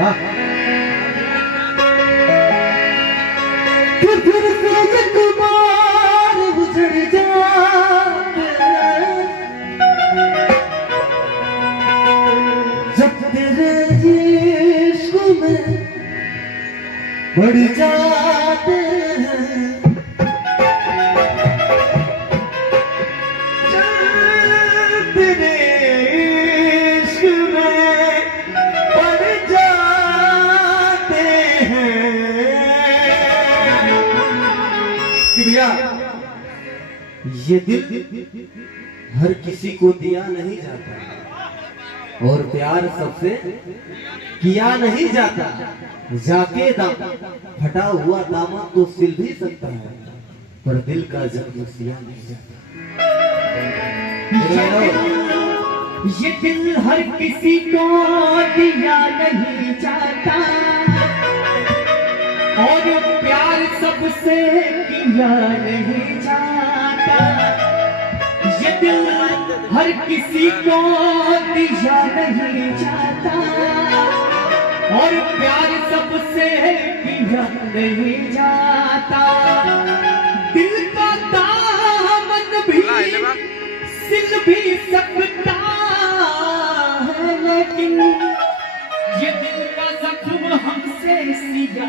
हाँ। फिर से एक बार उजड़ जाते जब तेरे इश्क में बढ़ जाते हैं, तेरे इश्क में बढ़ जाते हैं। कि भैया ये दिल हर किसी को दिया नहीं जाता और प्यार सबसे किया नहीं जाता। जाके फटा हुआ दामन तो सिल भी सकता है पर दिल का जख्म सिया नहीं जाता। ये दिल हर किसी को दिया नहीं जाता और प्यार सबसे किया नहीं जाता। ये दिल हर किसी को दिया नहीं जाता और प्यार सबसे किया नहीं जाता। दिल का दामन भी सिल भी सकता है लेकिन ये दिल का जख्म हमसे सिया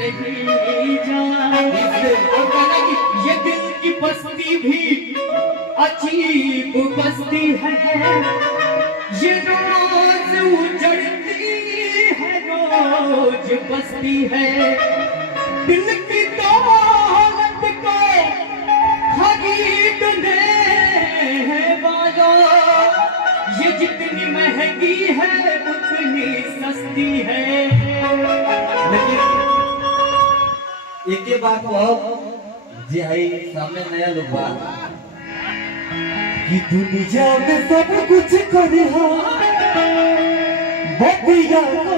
नहीं जाता। और कहना कि ये दिल की बस्ती भी अजीब बस्ती है, ये रोज उजड़ती है, रोज बस्ती है। दिल की दौलत को खरीदने वालों ये जितनी महंगी है उतनी सस्ती है। लेकिन एक बात जी आई सामने नया लोग बात कि दुनिया में सब कुछ करे बतिया